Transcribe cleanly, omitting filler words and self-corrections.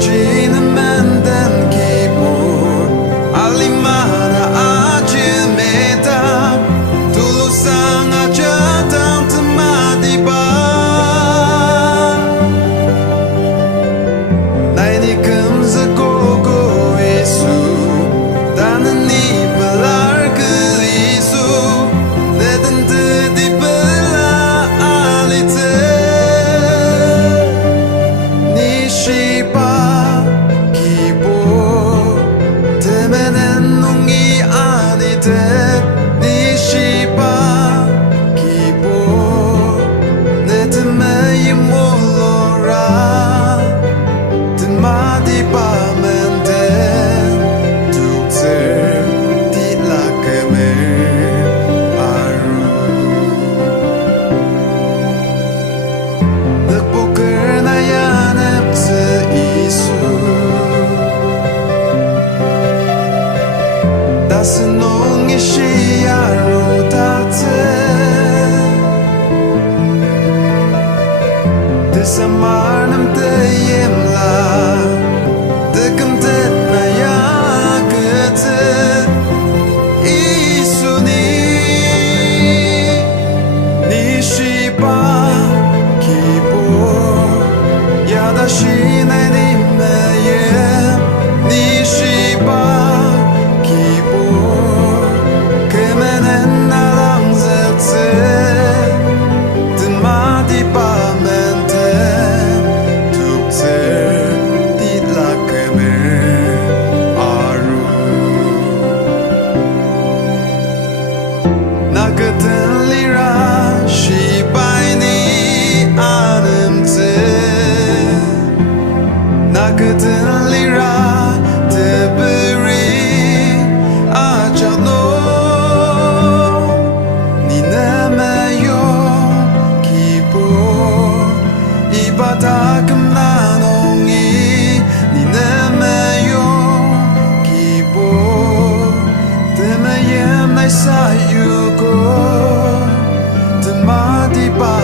지는 만든 기분 알리마나 아침에다 둘러싼 아자당 틈마디바 나이니 금스고고 이수 다는 이발할 그 이수 내든 드디 블라 알리트 니시바 기보 때문엔 농이 아니듯 니시바 기보 내 틈에 몰라라 틈마디 밤엔 된 툭슬 뒷락음을 아루 늑복을 나야 냅스 이수 따스 농이 시야로 닿듯 드사마름 때임라 뜨끔듯 나야 그듯 이수니 니시바 기보 야다시 내 님의 니시바 기보 그맨엔 나랑 zetze 뜸마디 밤엔 된 툭슬 뒷락음을 아루 나 그든 리라 시바이니 아름즈 나 그든 리라 드브리 아자노 니네메요 기보 이바다 금나농이 니네메요 기보 때문에 날 사유고 뜸마디 바